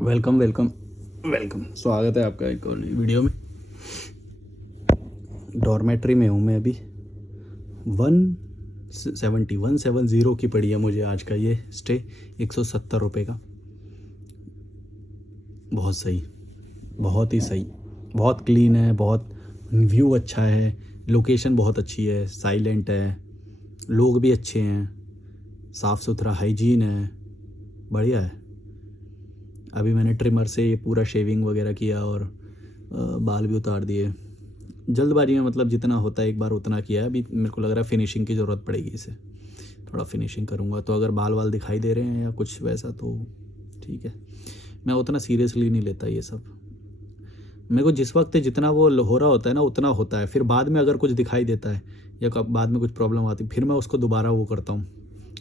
Welcome welcome welcome. स्वागत है आपका एक और नई वीडियो में। डॉर्मेट्री में हूँ मैं अभी। 170 की पड़ी है मुझे आज का ये स्टे, 170 रुपये का। बहुत सही, बहुत ही सही, बहुत क्लीन है, बहुत व्यू अच्छा है, लोकेशन बहुत अच्छी है, साइलेंट है, लोग भी अच्छे हैं, साफ़ सुथरा हाइजीन है, बढ़िया है। अभी मैंने ट्रिमर से ये पूरा शेविंग वगैरह किया और बाल भी उतार दिए जल्दबाजी में, मतलब जितना होता है एक बार उतना किया है। अभी मेरे को लग रहा है फिनिशिंग की ज़रूरत पड़ेगी, इसे थोड़ा फिनिशिंग करूँगा। तो अगर बाल वाल दिखाई दे रहे हैं या कुछ वैसा तो ठीक है, मैं उतना सीरियसली नहीं लेता ये सब। मेरे को जिस वक्त जितना वो हो रहा होता है ना उतना होता है, फिर बाद में अगर कुछ दिखाई देता है या बाद में कुछ प्रॉब्लम आती फिर मैं उसको दोबारा वो करता हूँ।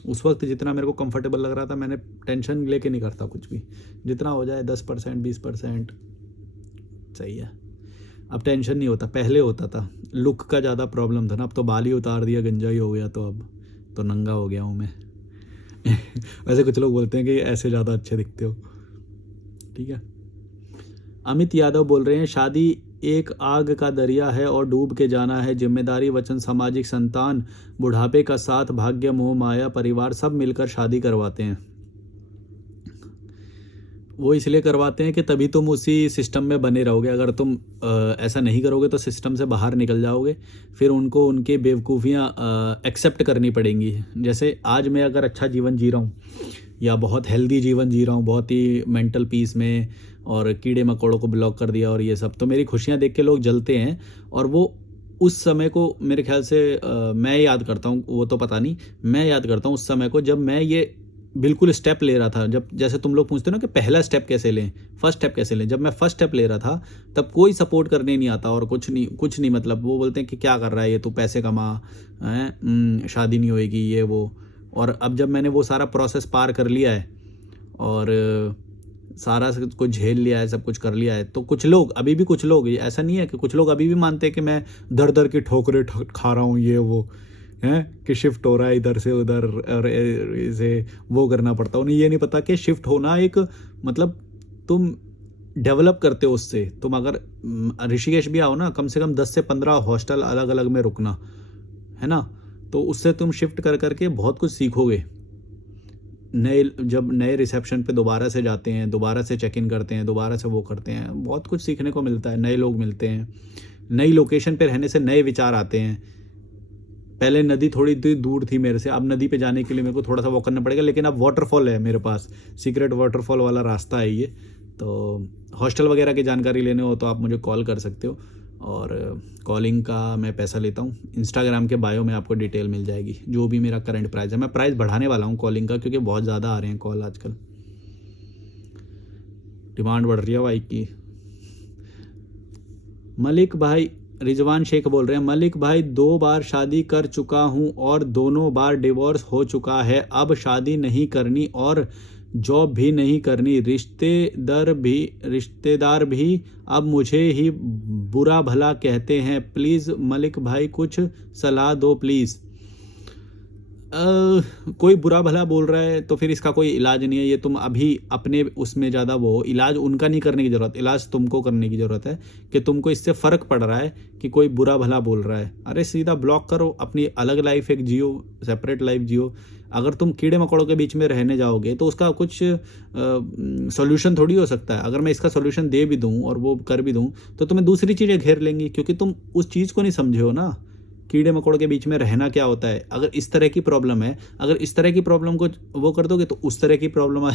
उस वक्त जितना मेरे को कंफर्टेबल लग रहा था मैंने टेंशन लेके नहीं करता कुछ भी, जितना हो जाए 10% 20% सही है। अब टेंशन नहीं होता, पहले होता था, लुक का ज़्यादा प्रॉब्लम था ना। अब तो बाल ही उतार दिया, गंजा ही हो गया, तो अब तो नंगा हो गया हूँ मैं। वैसे कुछ लोग बोलते हैं कि ऐसे ज़्यादा अच्छे दिखते हो। ठीक है। अमित यादव बोल रहे हैं, शादी एक आग का दरिया है और डूब के जाना है। जिम्मेदारी, वचन, सामाजिक, संतान, बुढ़ापे का साथ, भाग्य, मोह माया, परिवार सब मिलकर शादी करवाते हैं। वो इसलिए करवाते हैं कि तभी तुम उसी सिस्टम में बने रहोगे। अगर तुम ऐसा नहीं करोगे तो सिस्टम से बाहर निकल जाओगे, फिर उनको उनके बेवकूफ़ियाँ एक्सेप्ट करनी पड़ेंगी। जैसे आज मैं अगर अच्छा जीवन जी रहा हूँ या बहुत हेल्दी जीवन जी रहा हूँ, बहुत ही मेंटल पीस में, और कीड़े मकोड़ों को ब्लॉक कर दिया और ये सब, तो मेरी खुशियाँ देख के लोग जलते हैं। और वो उस समय को मेरे ख्याल से मैं याद करता हूँ, वो तो पता नहीं, मैं याद करता हूँ उस समय को जब मैं ये बिल्कुल स्टेप ले रहा था। जब जैसे तुम लोग पूछते हो ना कि पहला स्टेप कैसे लें, फर्स्ट स्टेप कैसे लें, जब मैं फर्स्ट स्टेप ले रहा था तब कोई सपोर्ट करने नहीं आता और कुछ नहीं, मतलब वो बोलते हैं कि क्या कर रहा है ये, तू पैसे कमा हैं, शादी नहीं होएगी ये वो। और अब जब मैंने वो सारा प्रोसेस पार कर लिया है और सारा कुछ झेल लिया है, सब कुछ कर लिया है, तो कुछ लोग अभी भी, कुछ लोग, ऐसा नहीं है कि कुछ लोग अभी भी मानते हैं कि मैं दर दर की ठोकरें खा रहा हूँ ये वो, हैं कि शिफ्ट हो रहा है इधर से उधर और इसे वो करना पड़ता है। उन्हें ये नहीं पता कि शिफ्ट होना एक, मतलब तुम डेवलप करते हो उससे। तुम अगर ऋषिकेश भी आओ ना, कम से कम 10 से 15 हॉस्टल अलग अलग में रुकना है ना, तो उससे तुम शिफ्ट कर करके बहुत कुछ सीखोगे। जब नए रिसेप्शन पे दोबारा से जाते हैं, दोबारा से चेक इन करते हैं, दोबारा से वो करते हैं, बहुत कुछ सीखने को मिलता है, नए लोग मिलते हैं, नई लोकेशन पे रहने से नए विचार आते हैं। पहले नदी थोड़ी दूर थी मेरे से, अब नदी पे जाने के लिए मेरे को थोड़ा सा वॉक करना पड़ेगा, लेकिन अब वाटरफॉल है मेरे पास, सीक्रेट वाटरफॉल वाला रास्ता है ये। तो हॉस्टल वगैरह की जानकारी लेने हो तो आप मुझे कॉल कर सकते हो, और कॉलिंग का मैं पैसा लेता हूँ। इंस्टाग्राम के बायो में आपको डिटेल मिल जाएगी, जो भी मेरा करंट प्राइस है। मैं प्राइस बढ़ाने वाला हूँ कॉलिंग का, क्योंकि बहुत ज़्यादा आ रहे हैं कॉल आजकल, डिमांड बढ़ रही है बाइक की। मलिक भाई, रिजवान शेख बोल रहे हैं, मलिक भाई 2 बार शादी कर चुका हूं और दोनों बार डिवोर्स हो चुका है। अब शादी नहीं करनी और जॉब भी नहीं करनी। रिश्तेदार भी अब मुझे ही बुरा भला कहते हैं। प्लीज़ मलिक भाई कुछ सलाह दो प्लीज़। कोई बुरा भला बोल रहा है तो फिर इसका कोई इलाज नहीं है। ये तुम अभी अपने उसमें ज़्यादा वो, इलाज उनका नहीं करने की ज़रूरत, इलाज तुमको करने की ज़रूरत है कि तुमको इससे फ़र्क पड़ रहा है कि कोई बुरा भला बोल रहा है। अरे सीधा ब्लॉक करो, अपनी अलग लाइफ एक जियो, सेपरेट लाइफ जियो। अगर तुम कीड़े मकोड़ों के बीच में रहने जाओगे तो उसका कुछ सोल्यूशन थोड़ी हो सकता है। अगर मैं इसका सोल्यूशन दे भी दूँ और वो कर भी दूँ तो तुम्हें दूसरी चीज़ें घेर लेंगी, क्योंकि तुम उस चीज़ को नहीं समझे हो ना, कीड़े मकोड़ों के बीच में रहना क्या होता है। अगर इस तरह की प्रॉब्लम है, अगर इस तरह की प्रॉब्लम को वो कर दोगे तो उस तरह की प्रॉब्लम आ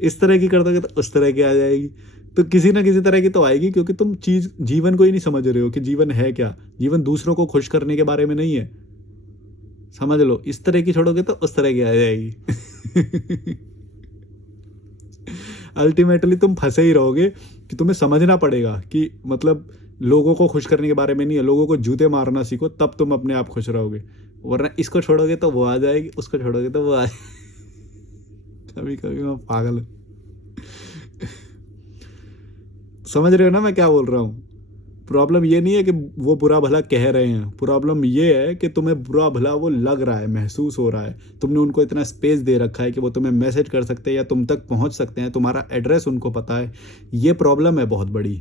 इस तरह की कर दोगे तो उस तरह की आ जाएगी। तो किसी ना किसी तरह की तो आएगी, क्योंकि तुम जीवन को ही नहीं समझ रहे हो कि जीवन है क्या। जीवन दूसरों को खुश करने के बारे में नहीं है, समझ लो। इस तरह की छोड़ोगे तो उस तरह की आ जाएगी। अल्टीमेटली तुम फंसे ही रहोगे कि तुम्हें समझना पड़ेगा कि मतलब लोगों को खुश करने के बारे में नहीं है, लोगों को जूते मारना सीखो, तब तुम अपने आप खुश रहोगे। वरना इसको छोड़ोगे तो वो आ जाएगी, उसको छोड़ोगे तो वो आ कभी कभी मैं पागल हूँ। समझ रहे हो ना मैं क्या बोल रहा हूँ। प्रॉब्लम ये नहीं है कि वो बुरा भला कह रहे हैं, प्रॉब्लम ये है कि तुम्हें बुरा भला वो लग रहा है, महसूस हो रहा है। तुमने उनको इतना स्पेस दे रखा है कि वो तुम्हें मैसेज कर सकते हैं या तुम तक पहुंच सकते हैं, तुम्हारा एड्रेस उनको पता है। ये प्रॉब्लम है बहुत बड़ी।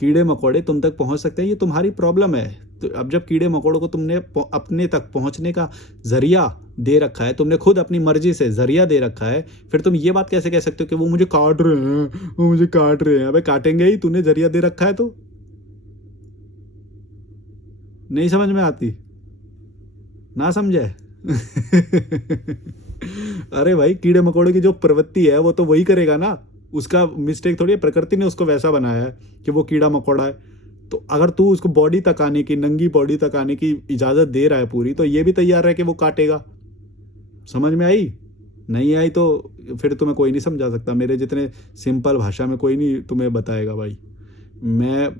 कीड़े मकोड़े तुम तक पहुंच सकते हैं, ये तुम्हारी प्रॉब्लम है। तो अब जब कीड़े मकोड़ों को तुमने अपने तक पहुंचने का जरिया दे रखा है, तुमने खुद अपनी मर्जी से जरिया दे रखा है, फिर तुम ये बात कैसे कह सकते हो कि वो मुझे काट रहे हैं, वो मुझे काट रहे हैं? अबे काटेंगे ही, तूने जरिया दे रखा है तो। नहीं समझ में आती? ना समझे? अरे भाई, कीड़े मकोड़े की जो प्रवृत्ति है वो तो वही करेगा ना, उसका मिस्टेक थोड़ी है, प्रकृति ने उसको वैसा बनाया है कि वो कीड़ा मकोड़ा है। तो अगर तू उसको बॉडी तक आने की, नंगी बॉडी तक आने की इजाज़त दे रहा है पूरी, तो ये भी तैयार है कि वो काटेगा। समझ में आई? नहीं आई तो फिर तुम्हें कोई नहीं समझा सकता, मेरे जितने सिंपल भाषा में कोई नहीं तुम्हें बताएगा भाई। मैं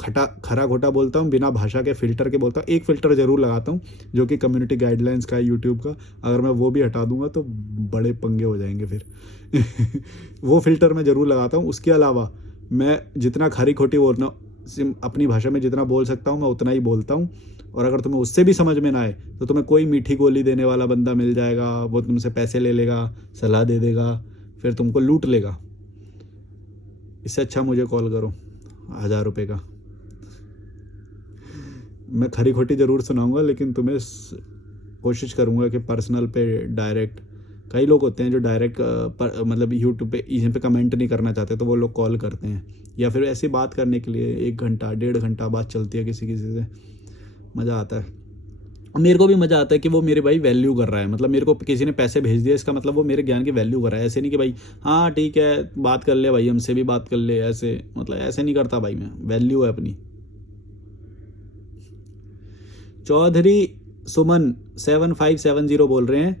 खरा खोटा बोलता हूँ, बिना भाषा के फिल्टर के बोलता हूँ। एक फ़िल्टर ज़रूर लगाता हूँ जो कि कम्युनिटी गाइडलाइंस का है यूट्यूब का, अगर मैं वो भी हटा दूंगा तो बड़े पंगे हो जाएंगे फिर। वो फ़िल्टर मैं ज़रूर लगाता हूँ। उसके अलावा मैं जितना खरी खोटी बोलना, अपनी भाषा में जितना बोल सकता हूँ मैं उतना ही बोलता हूँ। और अगर तुम्हें उससे भी समझ में ना आए तो तुम्हें कोई मीठी गोली देने वाला बंदा मिल जाएगा, वो तुमसे पैसे ले लेगा, सलाह दे देगा, फिर तुमको लूट लेगा। इससे अच्छा मुझे कॉल करो, 1000 रुपये का। मैं खरी खोटी ज़रूर सुनाऊंगा, लेकिन तुम्हें कोशिश करूंगा कि पर्सनल पे डायरेक्ट, कई लोग होते हैं जो डायरेक्ट मतलब यूट्यूब पे इस पे कमेंट नहीं करना चाहते, तो वो लोग कॉल करते हैं, या फिर ऐसी बात करने के लिए 1 घंटा 1.5 घंटा बात चलती है किसी किसी से। मज़ा आता है, मेरे को भी मज़ा आता है कि वो मेरे भाई वैल्यू कर रहा है। मतलब मेरे को किसी ने पैसे भेज दिया, इसका मतलब वो मेरे ज्ञान की वैल्यू कर रहा है। ऐसे नहीं कि भाई हाँ ठीक है बात कर ले भाई, हमसे भी बात कर ले, ऐसे मतलब ऐसे नहीं करता भाई मैं, वैल्यू है अपनी। चौधरी सुमन 7570 बोल रहे हैं,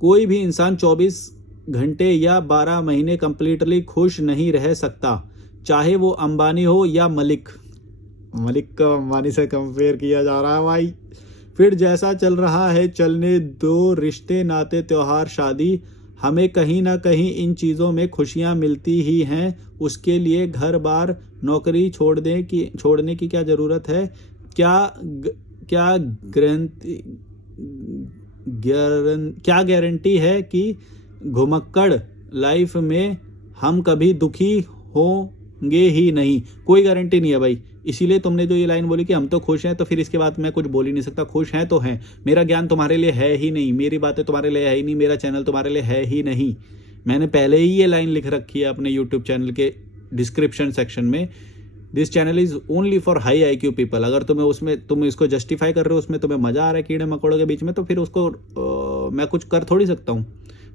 कोई भी इंसान 24 घंटे या 12 महीने कंप्लीटली खुश नहीं रह सकता, चाहे वो अंबानी हो या मलिक। मलिक को अंबानी से कंपेयर किया जा रहा है भाई। फिर जैसा चल रहा है चलने दो, रिश्ते नाते त्योहार शादी, हमें कहीं ना कहीं इन चीज़ों में खुशियां मिलती ही हैं। उसके लिए घर बार नौकरी छोड़ने की क्या ज़रूरत है? क्या क्या क्या गारंटी है कि घुमक्कड़ लाइफ में हम कभी दुखी होंगे ही नहीं? कोई गारंटी नहीं है भाई। इसीलिए तुमने जो ये लाइन बोली कि हम तो खुश हैं, तो फिर इसके बाद मैं कुछ बोल ही नहीं सकता। खुश हैं तो हैं, मेरा ज्ञान तुम्हारे लिए है ही नहीं, मेरी बातें तुम्हारे लिए है ही नहीं, मेरा चैनल तुम्हारे लिए है ही नहीं। मैंने पहले ही ये लाइन लिख रखी है अपने यूट्यूब चैनल के डिस्क्रिप्शन सेक्शन में, this channel is only for high IQ people. अगर तुम इसको जस्टिफाई कर रहे हो, उसमें तुम्हें मज़ा आ रहा है कीड़े मकोड़ों के बीच में, तो फिर उसको मैं कुछ कर थोड़ी सकता हूँ।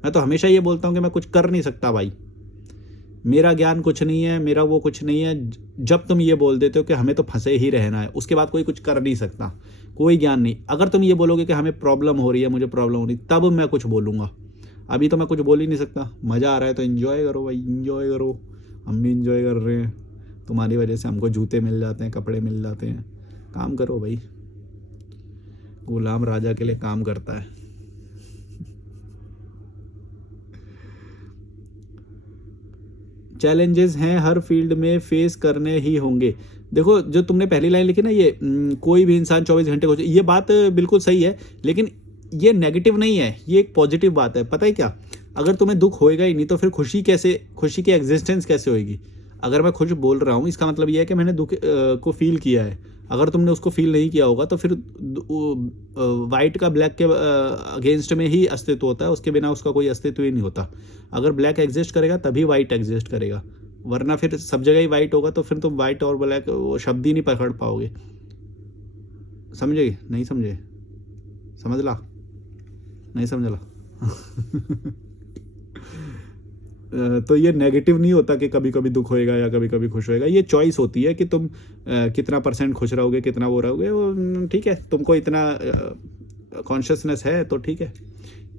मैं तो हमेशा ये बोलता हूँ कि मैं कुछ कर नहीं सकता भाई, मेरा ज्ञान कुछ नहीं है, मेरा वो कुछ नहीं है। जब तुम ये बोल देते हो कि हमें तो फंसे ही रहना है, उसके बाद कोई कुछ कर नहीं सकता, कोई ज्ञान नहीं। अगर तुम ये बोलोगे कि हमें प्रॉब्लम हो रही है, मुझे प्रॉब्लम हो रही, तब मैं कुछ बोलूँगा। अभी तो मैं कुछ बोल ही नहीं सकता। मज़ा आ रहा है तो इन्जॉय करो भाई, इन्जॉय करो। हम भी इन्जॉय कर रहे हैं, तुम्हारी वजह से हमको जूते मिल जाते हैं, कपड़े मिल जाते हैं। काम करो भाई, गुलाम राजा के लिए काम करता है। चैलेंजेस हैं हर फील्ड में, फेस करने ही होंगे। देखो जो तुमने पहली लाइन लिखी ना, ये कोई भी इंसान 24 घंटे को, ये बात बिल्कुल सही है, लेकिन ये नेगेटिव नहीं है, ये एक पॉजिटिव बात है। पता है क्या, अगर तुम्हें दुख होएगा ही नहीं तो फिर खुशी की एग्जिस्टेंस कैसे होएगी? अगर मैं खुश बोल रहा हूँ, इसका मतलब ये है कि मैंने दुख को फील किया है। अगर तुमने उसको फील नहीं किया होगा तो फिर वाइट का ब्लैक के अगेंस्ट में ही अस्तित्व होता है, उसके बिना उसका कोई अस्तित्व ही नहीं होता। अगर ब्लैक एग्जिस्ट करेगा तभी वाइट एग्जिस्ट करेगा, वरना फिर सब जगह ही वाइट होगा, तो फिर तुम वाइट और ब्लैक वो शब्द ही नहीं पकड़ पाओगे। समझे नहीं समझे? समझ ला नहीं समझ ला? तो ये नेगेटिव नहीं होता कि कभी कभी दुख होएगा या कभी कभी खुश होएगा। ये चॉइस होती है कि तुम कितना % खुश रहोगे, कितना वो रहोगे। वो ठीक है, तुमको इतना कॉन्शियसनेस है तो ठीक है,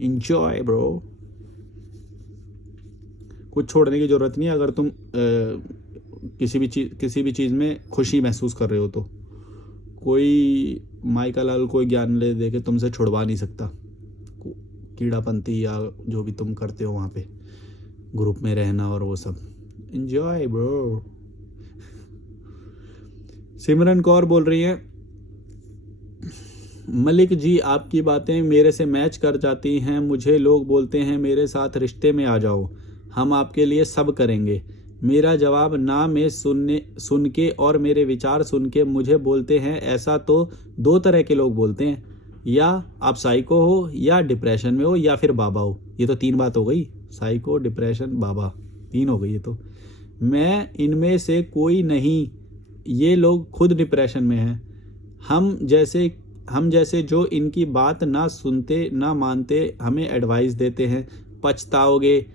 इंजॉय ब्रो। कुछ छोड़ने की ज़रूरत नहीं है अगर तुम किसी भी चीज़ में खुशी महसूस कर रहे हो तो। कोई माइका लाल कोई ज्ञान ले दे के तुमसे छुड़वा नहीं सकता। कीड़ापंती या जो भी तुम करते हो वहाँ पे ग्रुप में रहना और वो सब, एंजॉय ब्रो। सिमरन कौर बोल रही हैं, मलिक जी आपकी बातें मेरे से मैच कर जाती हैं। मुझे लोग बोलते हैं मेरे साथ रिश्ते में आ जाओ, हम आपके लिए सब करेंगे। मेरा जवाब ना में सुन के और मेरे विचार सुन के मुझे बोलते हैं ऐसा। तो दो तरह के लोग बोलते हैं, या आप साइको हो या डिप्रेशन में हो या फिर बाबा हो। ये तो 3 बात हो गई, साइको, डिप्रेशन, बाबा, 3 हो गई ये तो। मैं इनमें से कोई नहीं, ये लोग खुद डिप्रेशन में हैं। हम जैसे जो इनकी बात ना सुनते ना मानते, हमें एडवाइस देते हैं, पछताओगे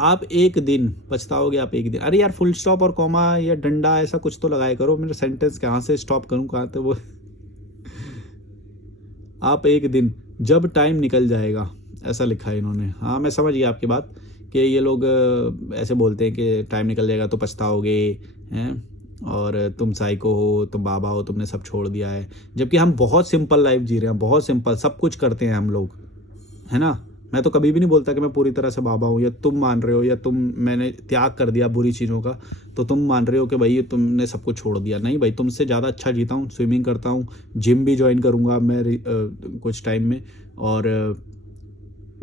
आप एक दिन, पछताओगे आप एक दिन। अरे यार फुल स्टॉप और कॉमा या डंडा ऐसा कुछ तो लगाया करो, मेरा सेंटेंस कहाँ से स्टॉप करूँ कहाँ तो वो आप एक दिन, जब टाइम निकल जाएगा, ऐसा लिखा है इन्होंने। हाँ मैं समझ गया आपकी बात कि ये लोग ऐसे बोलते हैं कि टाइम निकल जाएगा तो पछताओगे हैं, और तुम साइको हो, तुम बाबा हो, तुमने सब छोड़ दिया है। जबकि हम बहुत सिंपल लाइफ जी रहे हैं, बहुत सिंपल, सब कुछ करते हैं हम लोग, है ना। मैं तो कभी भी नहीं बोलता कि मैं पूरी तरह से बाबा हूँ, या तुम मान रहे हो, या मैंने त्याग कर दिया बुरी चीज़ों का तो तुम मान रहे हो कि भाई तुमने सब कुछ छोड़ दिया। नहीं भाई, तुमसे ज़्यादा अच्छा जीता हूँ, स्विमिंग करता हूँ, जिम भी ज्वाइन करूँगा मैं कुछ टाइम में, और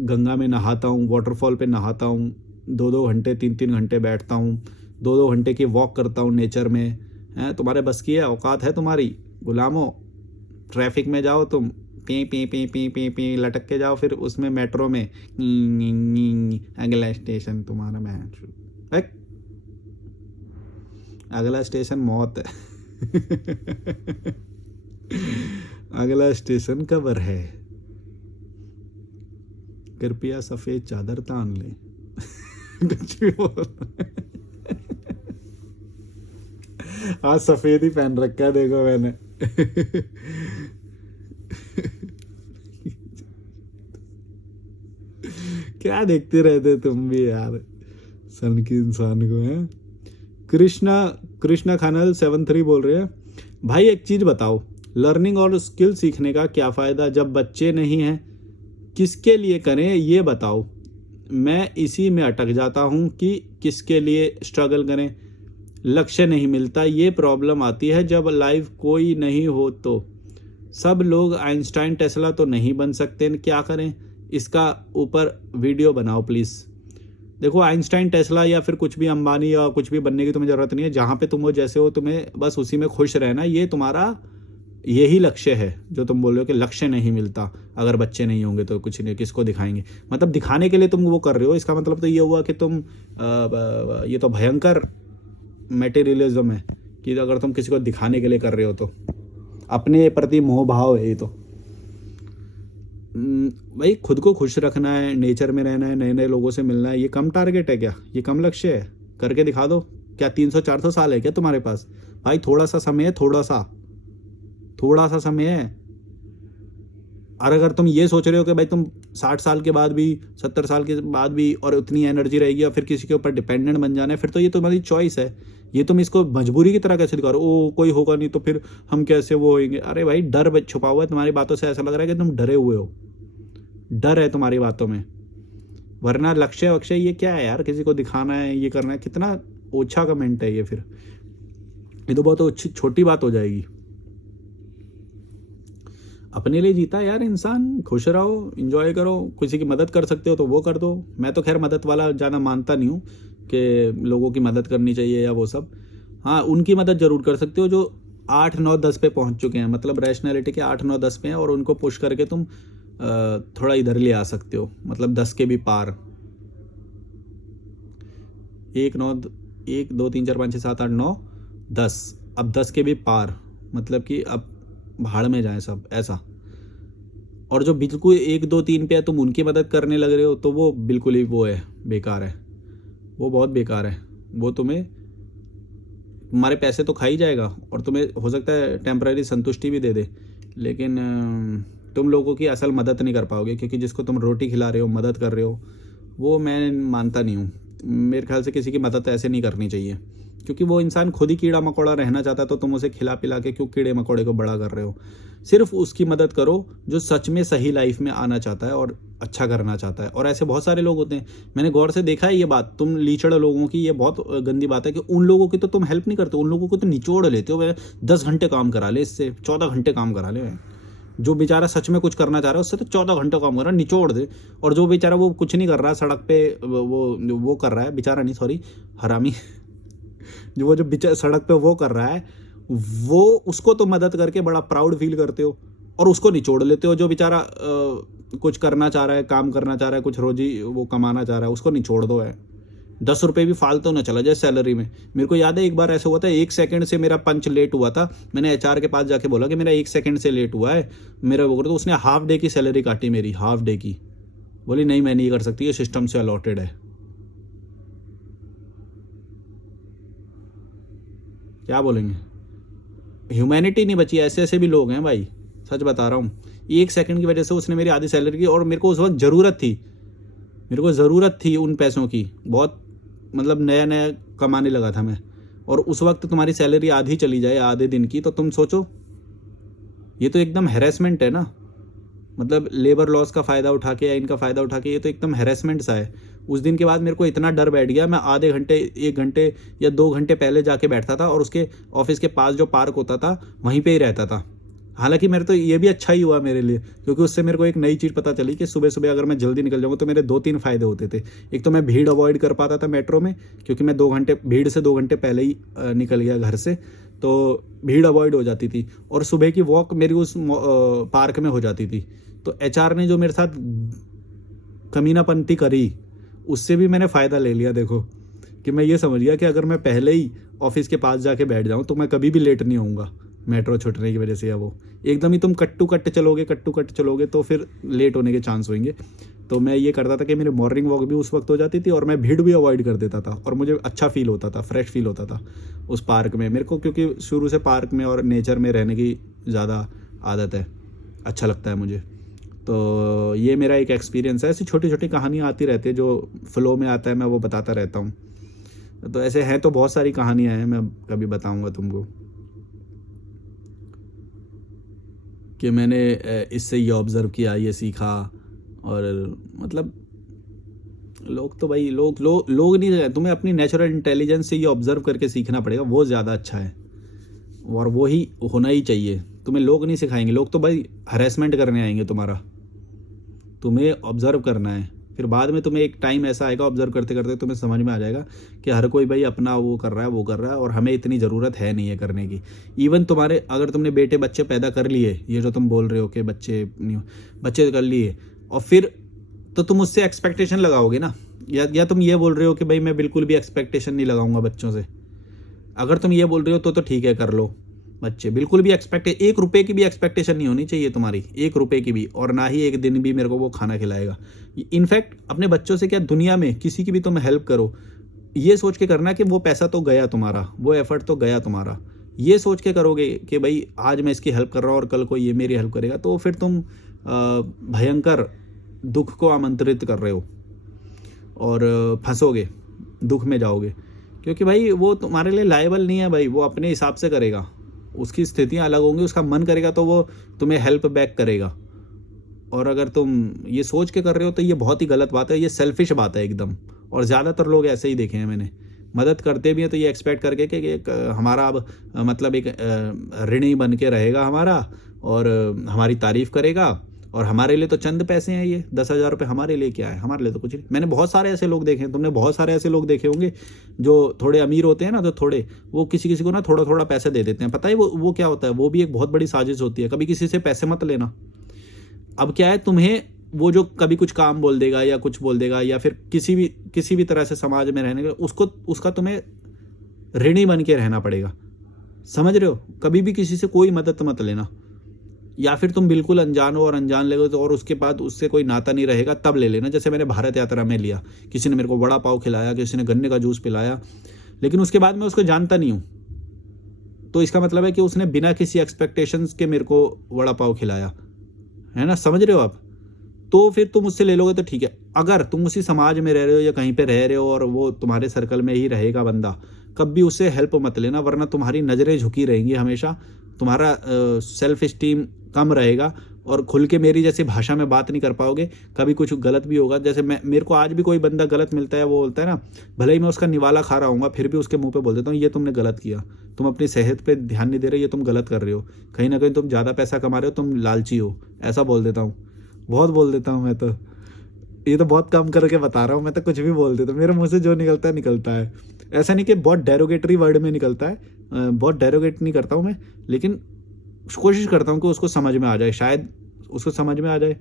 गंगा में नहाता हूँ, वाटरफॉल पे नहाता हूँ, 2-2 घंटे 3-3 घंटे बैठता हूँ, 2-2 घंटे की वॉक करता हूँ नेचर में। हैं, तुम्हारे बस की है, औकात है तुम्हारी, गुलामो। ट्रैफिक में जाओ तुम, P P P P P P लटक के जाओ, फिर उसमें मेट्रो में अगला स्टेशन तुम्हारा मैच, अगला स्टेशन मौत है अगला स्टेशन कब्र है, कृपया सफेद चादर तान ले कुछ भी बोल आज सफेद ही पहन रखा है देखो मैंने क्या देखते रहते तुम भी यार, सन की इंसान को है। कृष्णा खानल 73 बोल रहे हैं, भाई एक चीज बताओ, लर्निंग और स्किल सीखने का क्या फायदा जब बच्चे नहीं हैं? किसके लिए करें ये बताओ। मैं इसी में अटक जाता हूँ कि किसके लिए स्ट्रगल करें, लक्ष्य नहीं मिलता। ये प्रॉब्लम आती है जब लाइफ कोई नहीं हो तो। सब लोग आइंस्टाइन टेस्ला तो नहीं बन सकते, क्या करें? इसका ऊपर वीडियो बनाओ प्लीज़। देखो आइंस्टाइन टेस्ला या फिर कुछ भी अंबानी या कुछ भी बनने की तुम्हें ज़रूरत नहीं है। जहाँ पे तुम हो, जैसे हो, तुम्हें बस उसी में खुश रहना, ये तुम्हारा यही लक्ष्य है। जो तुम बोल रहे हो कि लक्ष्य नहीं मिलता, अगर बच्चे नहीं होंगे तो कुछ नहीं, किसको दिखाएंगे, मतलब दिखाने के लिए तुम वो कर रहे हो। इसका मतलब तो ये हुआ कि तुम ये तो भयंकर मटेरियलिज्म है कि अगर तुम किसी को दिखाने के लिए कर रहे हो तो अपने प्रति मोह भाव है ये तो। भाई खुद को खुश रखना है, नेचर में रहना है, नए नए लोगों से मिलना है, ये कम टारगेट है क्या? ये कम लक्ष्य है? करके दिखा दो। क्या 300-400 साल है क्या तुम्हारे पास? भाई थोड़ा सा समय है, थोड़ा सा समय है। और अगर तुम ये सोच रहे हो कि भाई तुम 60 साल के बाद भी, 70 साल के बाद भी और उतनी एनर्जी रहेगी और फिर किसी के ऊपर डिपेंडेंट बन जाना है, फिर तो ये तुम्हारी चॉइस है। ये तुम इसको मजबूरी की तरह कैसे दिखा रहे हो? ओ कोई होगा नहीं तो फिर हम कैसे वो होंगे? अरे भाई डर छुपा हुआ है तुम्हारी बातों से, ऐसा लग रहा है कि तुम डरे हुए हो, डर है तुम्हारी बातों में। वरना लक्ष्य वक्ष्य ये क्या है यार? किसी को दिखाना है, ये करना है, कितना ओछा कमेंट है ये। फिर ये तो बहुत छोटी बात हो जाएगी। अपने लिए जीता यार इंसान, खुश रहो, एंजॉय करो, किसी की मदद कर सकते हो तो वो कर दो। मैं तो खैर मदद वाला ज़्यादा मानता नहीं हूँ कि लोगों की मदद करनी चाहिए या वो सब। हाँ उनकी मदद ज़रूर कर सकते हो जो 8, 9, 10 पे पहुँच चुके हैं, मतलब रैशनैलिटी के 8, 9, 10 पे हैं, और उनको पुश करके तुम थोड़ा इधर ले आ सकते हो, मतलब 10 के भी पार। 1, 9, 1, 2, 3, 4, 5, 6, 7, 8, 9, 10, अब 10 के भी पार, मतलब कि अब भाड़ में जाए सब, ऐसा। और जो बिल्कुल 1, 2, 3 पे है, तुम उनकी मदद करने लग रहे हो तो वो बिल्कुल ही वो है, बेकार है, वो बहुत बेकार है। वो तुम्हारे पैसे तो खा ही जाएगा और तुम्हें हो सकता है टेम्पररी संतुष्टि भी दे दे, लेकिन तुम लोगों की असल मदद नहीं कर पाओगे, क्योंकि जिसको तुम रोटी खिला रहे हो, मदद कर रहे हो, वो मैं मानता नहीं हूँ। मेरे ख्याल से किसी की मदद ऐसे नहीं करनी चाहिए, क्योंकि वो इंसान खुद ही कीड़ा मकोड़ा रहना चाहता है, तो तुम उसे खिला पिला के क्यों कीड़े मकोड़े को बड़ा कर रहे हो? सिर्फ उसकी मदद करो जो सच में सही लाइफ में आना चाहता है और अच्छा करना चाहता है। और ऐसे बहुत सारे लोग होते हैं, मैंने गौर से देखा है ये बात, तुम लीचड़ लोगों की ये बहुत गंदी बात है कि उन लोगों की तो तुम हेल्प नहीं करते, उन लोगों को तो निचोड़ लेते हो। वह 10 घंटे काम करा ले, इससे 14 घंटे काम करा ले। जो बेचारा सच में कुछ करना चाह रहा है उससे तो 14 घंटे काम कर रहा है, निचोड़ दे। और जो बेचारा वो कुछ नहीं कर रहा, सड़क पे वो कर रहा है, बेचारा नहीं सॉरी हरामी जो बेचारा सड़क पे वो कर रहा है, वो उसको तो मदद करके बड़ा प्राउड फील करते हो और उसको निचोड़ लेते हो। जो बेचारा कुछ करना चाह रहा है, काम करना चाह रहा है, कुछ रोजी वो कमाना चाह रहा है, उसको निचोड़ दो। है 10 रुपये भी फालतू ना चला जाए सैलरी में। मेरे को याद है एक बार ऐसा हुआ था, 1 सेकंड से मेरा पंच लेट हुआ था। मैंने एचआर के पास जाके बोला कि मेरा 1 सेकंड से लेट हुआ है मेरा वो, तो उसने हाफ डे की सैलरी काटी मेरी, हाफ डे की। बोली नहीं मैं नहीं कर सकती, ये सिस्टम से अलॉटेड है। क्या बोलेंगे, ह्यूमैनिटी नहीं बची। ऐसे ऐसे भी लोग हैं भाई, सच बता रहा हूँ। 1 सेकंड की वजह से उसने मेरी आधी सैलरी की, और मेरे को उस वक्त ज़रूरत थी, मेरे को ज़रूरत थी उन पैसों की बहुत, मतलब नया नया कमाने लगा था मैं। और उस वक्त तुम्हारी सैलरी आधी चली जाए आधे दिन की, तो तुम सोचो, ये तो एकदम हैरेसमेंट है ना। मतलब लेबर लॉस का फ़ायदा उठा के या इनका फ़ायदा उठा के, ये तो एकदम हैरेसमेंट सा है। उस दिन के बाद मेरे को इतना डर बैठ गया, मैं आधे घंटे 1 घंटे या 2 घंटे पहले जाके बैठता था और उसके ऑफिस के पास जो पार्क होता था वहीं पे ही रहता था। हालांकि मेरे तो ये भी अच्छा ही हुआ मेरे लिए, क्योंकि उससे मेरे को एक नई चीज़ पता चली कि सुबह सुबह अगर मैं जल्दी निकल जाऊँगा तो मेरे 2-3 फ़ायदे होते थे। एक तो मैं भीड़ अवॉइड कर पाता था मेट्रो में, क्योंकि मैं 2 घंटे भीड़ से 2 घंटे पहले ही निकल गया घर से, तो भीड़ अवॉइड हो जाती थी। और सुबह की वॉक मेरी उस पार्क में हो जाती थी। तो एचआर ने जो मेरे साथ कमीनापंती करी, उससे भी मैंने फ़ायदा ले लिया। देखो कि मैं ये समझ गया कि अगर मैं पहले ही ऑफिस के पास जाके बैठ जाऊँ तो मैं कभी भी लेट नहीं होऊंगा मेट्रो छूटने की वजह से। या वो एकदम ही तुम कट्टू कट्ट चलोगे तो फिर लेट होने के चांस होंगे। तो मैं ये करता था कि मेरी मॉर्निंग वॉक भी उस वक्त हो जाती थी और मैं भीड़ भी अवॉइड कर देता था, और मुझे अच्छा फील होता था, फ्रेश फील होता था उस पार्क में मेरे को, क्योंकि शुरू से पार्क में और नेचर में रहने की ज़्यादा आदत है, अच्छा लगता है मुझे। तो ये मेरा एक एक्सपीरियंस है। ऐसी छोटी छोटी कहानियाँ आती रहती है, जो फ्लो में आता है मैं वो बताता रहता हूँ। तो ऐसे हैं तो बहुत सारी कहानियाँ हैं, मैं कभी बताऊँगा तुमको कि मैंने इससे ये ऑब्ज़र्व किया, ये सीखा। और मतलब लोग तो भाई लोग नहीं, तुम्हें अपनी नेचुरल इंटेलिजेंस से ये ऑब्ज़र्व करके सीखना पड़ेगा, वो ज़्यादा अच्छा है और वो ही होना ही चाहिए। तुम्हें लोग नहीं सिखाएंगे, लोग तो भाई हरेसमेंट करने आएंगे तुम्हारा, तुम्हें ऑब्ज़र्व करना है। फिर बाद में तुम्हें एक टाइम ऐसा आएगा, ऑब्ज़र्व करते करते तुम्हें समझ में आ जाएगा कि हर कोई भाई अपना वो कर रहा है और हमें इतनी ज़रूरत है नहीं है करने की। इवन तुम्हारे अगर तुमने बेटे बच्चे पैदा कर लिए, ये जो तुम बोल रहे हो कि बच्चे कर लिए, और फिर तो तुम उससे एक्सपेक्टेशन लगाओगे ना, या तुम ये बोल रहे हो कि भाई मैं बिल्कुल भी एक्सपेक्टेशन नहीं लगाऊंगा बच्चों से। अगर तुम ये बोल रहे हो तो ठीक है, कर लो बच्चे, बिल्कुल भी 1 रुपए की भी एक्सपेक्टेशन नहीं होनी चाहिए तुम्हारी, 1 रुपए की भी, और ना ही एक दिन भी मेरे को वो खाना खिलाएगा। इनफैक्ट अपने बच्चों से क्या, दुनिया में किसी की भी तुम हेल्प करो, ये सोच के करना कि वो पैसा तो गया तुम्हारा, वो एफर्ट तो गया तुम्हारा। ये सोच के करोगे कि भाई आज मैं इसकी हेल्प कर रहा हूँ और कल को ये मेरी हेल्प करेगा, तो फिर तुम भयंकर दुख को आमंत्रित कर रहे हो और फंसोगे, दुख में जाओगे। क्योंकि भाई वो तुम्हारे लिए लायबल नहीं है भाई, वो अपने हिसाब से करेगा, उसकी स्थितियाँ अलग होंगी, उसका मन करेगा तो वो तुम्हें हेल्प बैक करेगा। और अगर तुम ये सोच के कर रहे हो तो ये बहुत ही गलत बात है, ये सेल्फिश बात है एकदम। और ज़्यादातर लोग ऐसे ही देखे हैं मैंने, मदद करते भी हैं तो ये एक्सपेक्ट करके कि एक हमारा अब मतलब एक ऋणी बन के रहेगा हमारा, और हमारी तारीफ़ करेगा, और हमारे लिए तो चंद पैसे हैं, ये 10,000 रुपये हमारे लिए क्या है, हमारे लिए तो कुछ नहीं। मैंने बहुत सारे ऐसे लोग देखे हैं, तुमने बहुत सारे ऐसे लोग देखे होंगे जो थोड़े अमीर होते हैं ना, तो थोड़े वो किसी किसी को ना थोड़ा थोड़ा पैसे दे देते हैं। पता है वो क्या होता है, वो भी एक बहुत बड़ी साजिश होती है। कभी किसी से पैसे मत लेना। अब क्या है, तुम्हें वो जो कभी कुछ काम बोल देगा या कुछ बोल देगा, या फिर किसी भी तरह से समाज में रहने का उसका तुम्हें ऋणी बन के रहना पड़ेगा, समझ रहे हो। कभी भी किसी से कोई मदद मत लेना, या फिर तुम बिल्कुल अनजान हो और अनजान ले तो, और उसके बाद उससे कोई नाता नहीं रहेगा, तब ले लेना। जैसे मैंने भारत यात्रा में लिया, किसी ने मेरे को वड़ा पाव खिलाया, किसी ने गन्ने का जूस पिलाया, लेकिन उसके बाद मैं उसको जानता नहीं हूँ, तो इसका मतलब है कि उसने बिना किसी एक्सपेक्टेशंस के मेरे को वड़ा पाव खिलाया, है ना, समझ रहे हो आप। तो फिर तुम उससे ले लोगे तो ठीक है। अगर तुम उसी समाज में रह रहे हो या कहीं पे रह रहे हो और वो तुम्हारे सर्कल में ही रहेगा बंदा, कभी उससे हेल्प मत लेना, वरना तुम्हारी नज़रें झुकी रहेंगी हमेशा, तुम्हारा सेल्फ स्टीम कम रहेगा और खुल के मेरी जैसी भाषा में बात नहीं कर पाओगे। कभी कुछ गलत भी होगा, जैसे मेरे को आज भी कोई बंदा गलत मिलता है, वो बोलता है ना, भले ही मैं उसका निवाला खा रहा हूँगा फिर भी उसके मुंह पे बोल देता हूँ ये तुमने गलत किया, तुम अपनी सेहत पे ध्यान नहीं दे रहे, ये तुम गलत कर रहे हो, कहीं ना कहीं तुम ज़्यादा पैसा कमा रहे हो, तुम लालची हो, ऐसा बोल देता हूँ। बहुत बोल देता हूँ मैं तो, ये तो बहुत कम करके बता रहा हूँ, मैं तो कुछ भी बोल देता हूँ, मेरे मुँह से जो निकलता है निकलता है। ऐसा नहीं कि बहुत डेरोगेटरी वर्ड में निकलता है, बहुत डेरोगेट नहीं करता हूँ मैं, लेकिन कोशिश करता हूँ कि उसको समझ में आ जाए, शायद उसको समझ में आ जाए,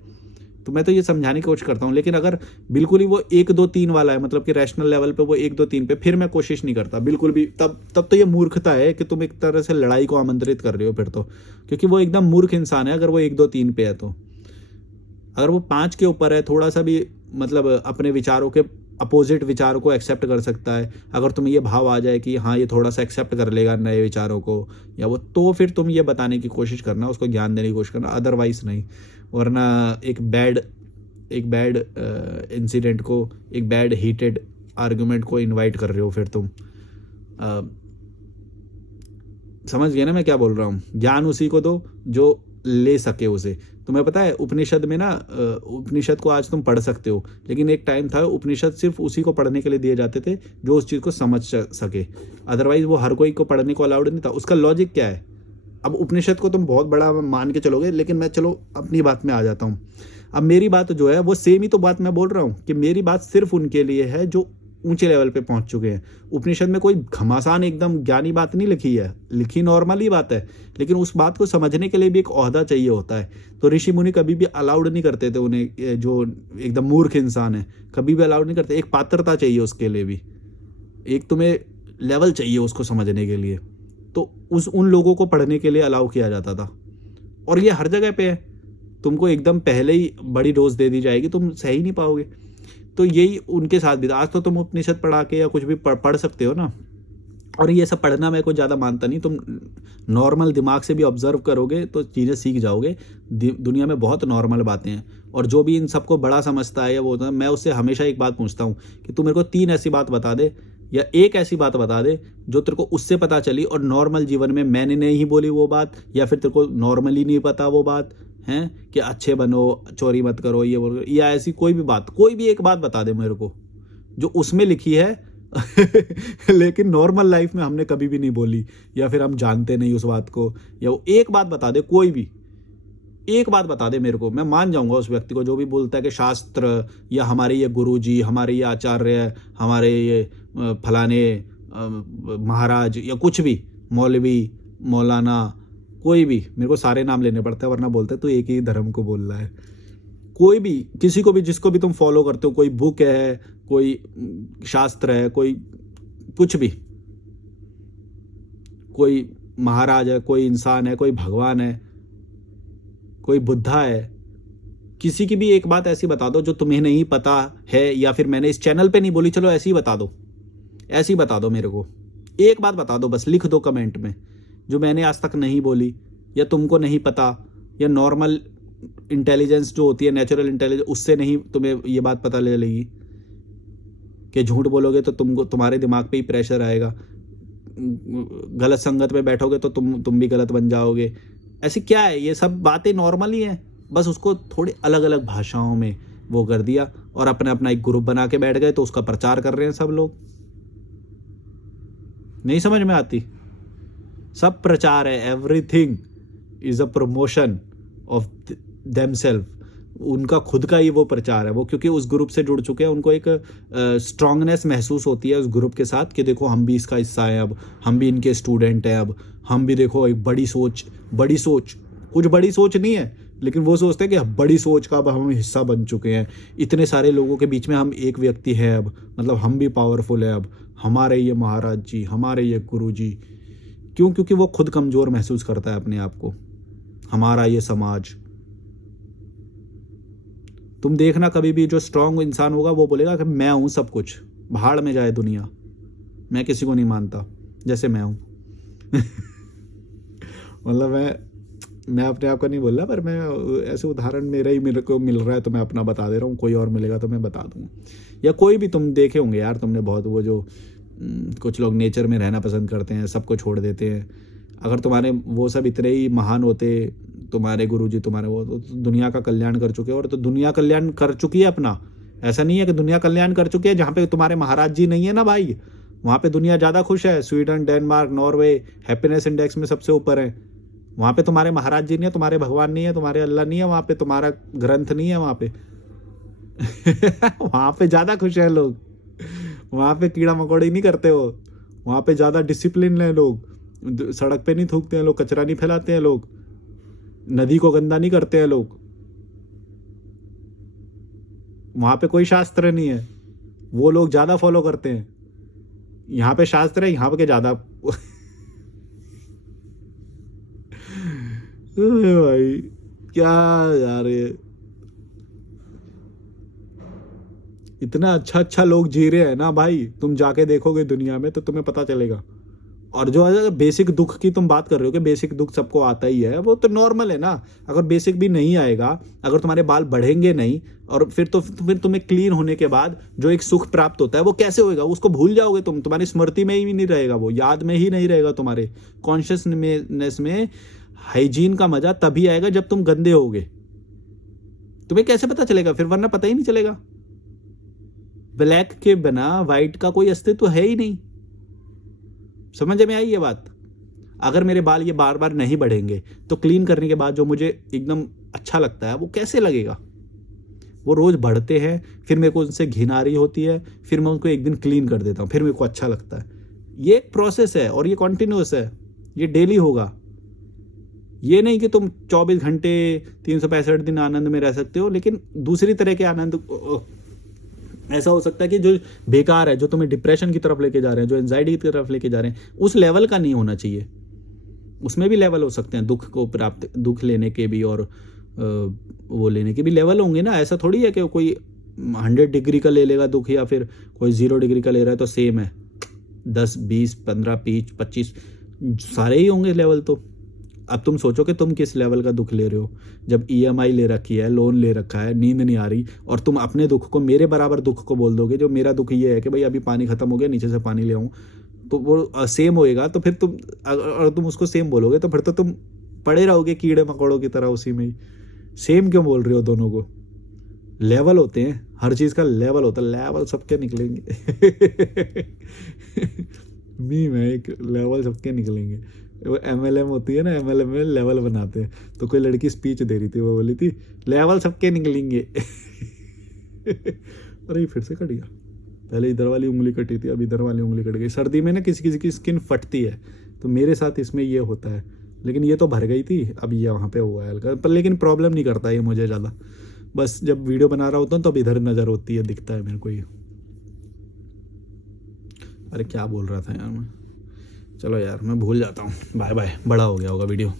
तो मैं तो ये समझाने की कोशिश करता हूँ। लेकिन अगर बिल्कुल ही वो 1 2 3 वाला है, मतलब कि रैशनल लेवल पे वो 1 2 3 पे, फिर मैं कोशिश नहीं करता बिल्कुल भी। तब तो ये मूर्खता है कि तुम एक तरह से लड़ाई को आमंत्रित कर रहे हो फिर तो, क्योंकि वो एकदम मूर्ख इंसान है अगर वो 1 2 3 पे है तो। अगर वो 5 के ऊपर है, थोड़ा सा भी मतलब अपने विचारों के अपोजिट विचारों को एक्सेप्ट कर सकता है, अगर तुम्हें ये भाव आ जाए कि हाँ ये थोड़ा सा एक्सेप्ट कर लेगा नए विचारों को या वो, तो फिर तुम ये बताने की कोशिश करना, उसको ज्ञान देने की कोशिश करना, अदरवाइज नहीं। वरना एक बैड इंसिडेंट को, एक बैड हीटेड आर्गुमेंट को इनवाइट कर रहे हो फिर तुम। समझ गए ना मैं क्या बोल रहा हूँ? ज्ञान उसी को दो जो ले सके उसे। तुम्हें पता है उपनिषद में ना, उपनिषद को आज तुम पढ़ सकते हो, लेकिन एक टाइम था उपनिषद सिर्फ उसी को पढ़ने के लिए दिए जाते थे जो उस चीज़ को समझ सके, अदरवाइज वो हर कोई को पढ़ने को अलाउड नहीं था। उसका लॉजिक क्या है? अब उपनिषद को तुम बहुत बड़ा मान के चलोगे, लेकिन मैं चलो अपनी बात में आ जाता हूँ। अब मेरी बात जो है वो सेम ही तो बात मैं बोल रहा हूँ कि मेरी बात सिर्फ उनके लिए है जो ऊंचे लेवल पे पहुंच चुके हैं। उपनिषद में कोई घमासान एकदम ज्ञानी बात नहीं लिखी है, लिखी नॉर्मल ही बात है, लेकिन उस बात को समझने के लिए भी एक ओहदा चाहिए होता है। तो ऋषि मुनि कभी भी अलाउड नहीं करते थे उन्हें, जो एकदम मूर्ख इंसान है कभी भी अलाउड नहीं करते। एक पात्रता चाहिए उसके लिए भी, एक तुम्हें लेवल चाहिए उसको समझने के लिए, तो उन लोगों को पढ़ने के लिए अलाउ किया जाता था। और ये हर जगह पे है, तुमको एकदम पहले ही बड़ी डोज दे दी जाएगी, तुम सह ही नहीं पाओगे। तो यही उनके साथ भी था। आज तो तुम उपनिषद पढ़ा के या कुछ भी पढ़ सकते हो ना, और ये सब पढ़ना मैं कोई ज़्यादा मानता नहीं, तुम नॉर्मल दिमाग से भी ऑब्जर्व करोगे तो चीज़ें सीख जाओगे। दुनिया में बहुत नॉर्मल बातें हैं, और जो भी इन सबको बड़ा समझता है या वो, मैं उससे हमेशा एक बात पूछता हूँ कि तू मेरे को 3 ऐसी बात बता दे या एक ऐसी बात बता दे जो तेरे को उससे पता चली और नॉर्मल जीवन में मैंने नहीं बोली वो बात, या फिर तेरे को नॉर्मली नहीं पता वो बात हैं कि अच्छे बनो, चोरी मत करो, ये बोलो, या ऐसी कोई भी बात, कोई भी एक बात बता दे मेरे को जो उसमें लिखी है लेकिन नॉर्मल लाइफ में हमने कभी भी नहीं बोली, या फिर हम जानते नहीं उस बात को, या वो एक बात बता दे, कोई भी एक बात बता दे मेरे को, मैं मान जाऊंगा उस व्यक्ति को जो भी बोलता है कि शास्त्र या हमारे ये गुरुजी, हमारे ये आचार्य, हमारे ये फलाने महाराज या कुछ भी, मौलवी, मौलाना, कोई भी, मेरे को सारे नाम लेने पड़ते हैं वरना बोलते हैं तो एक ही धर्म को बोल रहा है। कोई भी, किसी को भी, जिसको भी तुम फॉलो करते हो, कोई बुक है, कोई शास्त्र है, कोई कुछ भी, कोई महाराज है, कोई इंसान है, कोई भगवान है, कोई बुद्धा है, किसी की भी एक बात ऐसी बता दो जो तुम्हें नहीं पता है, या फिर मैंने इस चैनल पे नहीं बोली, चलो ऐसी ही बता दो, ऐसी बता दो मेरे को, एक बात बता दो बस, लिख दो कमेंट में, जो मैंने आज तक नहीं बोली या तुमको नहीं पता, या नॉर्मल इंटेलिजेंस जो होती है, नेचुरल इंटेलिजेंस, उससे नहीं तुम्हें ये बात पता ले लेगी कि झूठ बोलोगे तो तुमको, तुम्हारे दिमाग पे ही प्रेशर आएगा, गलत संगत में बैठोगे तो तुम भी गलत बन जाओगे। ऐसी क्या है, ये सब बातें नॉर्मल ही हैं, बस उसको थोड़ी अलग अलग भाषाओं में वो कर दिया और अपना अपना एक ग्रुप बना के बैठ गए, तो उसका प्रचार कर रहे हैं सब लोग। नहीं समझ में आती? सब प्रचार है, everything is a promotion of themselves. उनका खुद का ही वो प्रचार है, वो क्योंकि उस ग्रुप से जुड़ चुके हैं, उनको एक स्ट्रांगनेस महसूस होती है उस ग्रुप के साथ कि देखो हम भी इसका हिस्सा हैं, अब हम भी इनके स्टूडेंट हैं, अब हम भी देखो एक बड़ी सोच, कुछ बड़ी सोच नहीं है, लेकिन वो सोचते हैं कि बड़ी सोच का अब हम हिस्सा बन चुके हैं, इतने सारे लोगों के बीच में हम एक व्यक्ति हैं अब, मतलब हम भी पावरफुल है अब, हमारे ये महाराज जी, हमारे ये गुरु जी। क्यों? क्योंकि वो खुद कमज़ोर महसूस करता है अपने आप को। हमारा ये समाज, तुम देखना कभी भी जो स्ट्रांग इंसान होगा वो बोलेगा कि मैं हूँ सब कुछ, भाड़ में जाए दुनिया, मैं किसी को नहीं मानता जैसे मैं हूँ मतलब मैं अपने आप का नहीं बोल रहा, पर मैं ऐसे उदाहरण मेरे को मिल रहा है तो मैं अपना बता दे रहा हूँ, कोई और मिलेगा तो मैं बता दूँगा। या कोई भी तुम देखे होंगे यार तुमने बहुत, वो जो कुछ लोग नेचर में रहना पसंद करते हैं, सबको छोड़ देते हैं। अगर तुम्हारे वो सब इतने ही महान होते, तुम्हारे गुरुजी तुम्हारे वो, तो दुनिया का कल्याण कर चुके, और तो दुनिया कल्याण कर चुकी है अपना। ऐसा नहीं है कि दुनिया कल्याण कर चुकी है जहाँ पे तुम्हारे महाराज जी नहीं है ना भाई, वहाँ पे दुनिया ज़्यादा खुश है। Sweden, Denmark, Norway happiness index में सबसे ऊपर है। वहाँ पे तुम्हारे महाराज जी नहीं है, तुम्हारे भगवान नहीं है, तुम्हारे अल्लाह नहीं है, वहाँ पे तुम्हारा ग्रंथ नहीं है वहाँ पे वहाँ पे ज़्यादा खुश है लोग, वहाँ पे कीड़ा मकोड़े नहीं करते हो, वहाँ पे ज़्यादा डिसिप्लिन है लोग, सड़क पे नहीं थूकते हैं लोग, कचरा नहीं फैलाते हैं लोग, नदी को गंदा नहीं करते हैं लोग, वहाँ पे कोई शास्त्र नहीं है, वो लोग ज़्यादा फॉलो करते हैं। यहाँ पे शास्त्र है, यहाँ पे के ज़्यादा भाई क्या यार, ये इतना अच्छा अच्छा लोग जी रहे हैं ना भाई, तुम जाके देखोगे दुनिया में तो तुम्हें पता चलेगा। और जो बेसिक दुख की तुम बात कर रहे हो कि बेसिक दुख सबको आता ही है, वो तो नॉर्मल है ना। अगर बेसिक भी नहीं आएगा, अगर तुम्हारे बाल बढ़ेंगे नहीं, और फिर तुम्हें क्लीन होने के बाद जो एक सुख प्राप्त होता है वो कैसे होएगा, उसको भूल जाओगे तुम, तुम्हारी स्मृति में ही नहीं रहेगा, वो याद में ही नहीं रहेगा, तुम्हारे कॉन्शियसनेस में। हाइजीन का मजा तभी आएगा जब तुम गंदे होगे, तुम्हें कैसे पता चलेगा फिर, वरना पता ही नहीं चलेगा। ब्लैक के बिना व्हाइट का कोई अस्तित्व है ही नहीं। समझ में आई ये बात? अगर मेरे बाल ये बार बार नहीं बढ़ेंगे तो क्लीन करने के बाद जो मुझे एकदम अच्छा लगता है वो कैसे लगेगा? वो रोज बढ़ते हैं, फिर मेरे को उनसे घिन आ रही होती है, फिर मैं उनको एक दिन क्लीन कर देता हूँ, फिर मेरे को अच्छा लगता है। ये एक प्रोसेस है और ये कॉन्टिन्यूस है, ये डेली होगा। ये नहीं कि तुम 24 घंटे 365 दिन आनंद में रह सकते हो, लेकिन दूसरी तरह के आनंद ऐसा हो सकता है कि जो बेकार है, जो तुम्हें डिप्रेशन की तरफ लेके जा रहे हैं, जो एंजाइटी की तरफ लेके जा रहे हैं, उस लेवल का नहीं होना चाहिए। उसमें भी लेवल हो सकते हैं, दुख को प्राप्त, दुख लेने के भी और वो लेने के भी लेवल होंगे ना। ऐसा थोड़ी है कि कोई 100 डिग्री का ले लेगा दुख, या फिर कोई 0 डिग्री का ले रहा है तो सेम है। 10, 20, 15, 25 सारे ही होंगे लेवल। तो अब तुम सोचो कि तुम किस लेवल का दुख ले रहे हो। जब EMI ले रखी है, लोन ले रखा है, नींद नहीं आ रही, और तुम अपने दुख को मेरे बराबर दुख को बोल दोगे, जो मेरा दुख ये है कि भाई अभी पानी खत्म हो गया, नीचे से पानी ले आऊँ, तो वो सेम होएगा। तो फिर तुम, अगर तुम उसको सेम बोलोगे तो फिर तो तुम पड़े रहोगे कीड़े मकोड़ों की तरह उसी में ही। सेम क्यों बोल रहे हो? दोनों को लेवल होते हैं, हर चीज़ का लेवल होता है, लेवल सबके निकलेंगे मीम है एक, लेवल सबके निकलेंगे। वो MLM होती है ना, MLM में लेवल बनाते हैं। तो कोई लड़की स्पीच दे रही थी, वो बोली थी लेवल सबके निकलेंगे अरे ये फिर से कट गया, पहले इधर वाली उंगली कटी थी, अब इधर वाली उंगली कट गई। सर्दी में ना किसी किसी की स्किन फटती है, तो मेरे साथ इसमें ये होता है, लेकिन ये तो भर गई थी, अब ये वहाँ पे हुआ है हल्का, पर लेकिन प्रॉब्लम नहीं करता ये मुझे ज़्यादा। बस जब वीडियो बना रहा होता हूँ तब इधर नज़र होती है, दिखता है मेरे को ये। अरे क्या बोल रहा था यार मैं, चलो यार मैं भूल जाता हूँ। बाय बाय, बड़ा हो गया होगा वीडियो।